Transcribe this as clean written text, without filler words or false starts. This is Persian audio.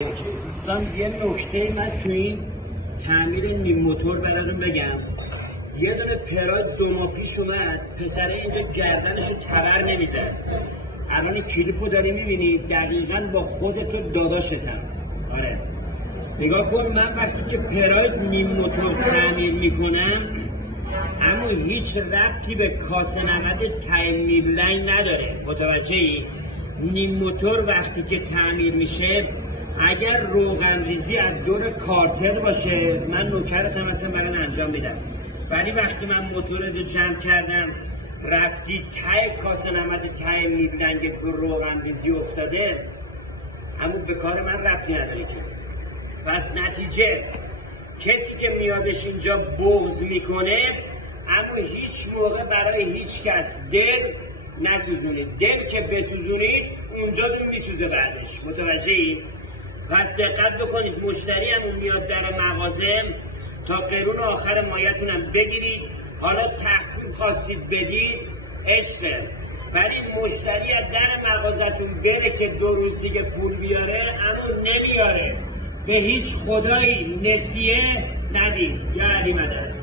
دوستان یه نکته من تو این تعمیر نیم موتور براتون بگم. یه دونه پراز 2 ماه پیش اومد، پسره اینجا گردنشو تبر نمیزد. الان کلیپو داری میبینی، دقیقا با خودت و داداشتم. آره نگاه کن، من وقتی که پراز نیم موتور تعمیر میکنم اما هیچ ربطی به کاسه نمد تایم‌لاین نداره. متوجهی؟ نیم موتور وقتی که تعمیر میشه اگر روغن ریزی از دور کارتر باشه من نوکرتم اصلا برای انجام میدم، ولی وقتی من موتور رو جمع کردم رفتی ته کاسه نمد تایم‌لاین که روغن ریزی افتاده، اما به کار من ربطی نداره که. پس نتیجه کسی که میادش اینجا بغض میکنه اما هیچ موقع برای هیچ کس دل نسوزونید. دل که بسوزونید اونجا دون میسوزه بعدش. متوجهی؟ پس دقت بکنید، مشتری همون میاد در مغازه تا قرون آخر مایتونم بگیرید، حالا تخفیف خواستید بدید عشقه، ولی مشتری از در مغازتون بره که 2 روز دیگه پول بیاره اما نمیاره. به هیچ خدایی نسیه ندید. یا علی مدد.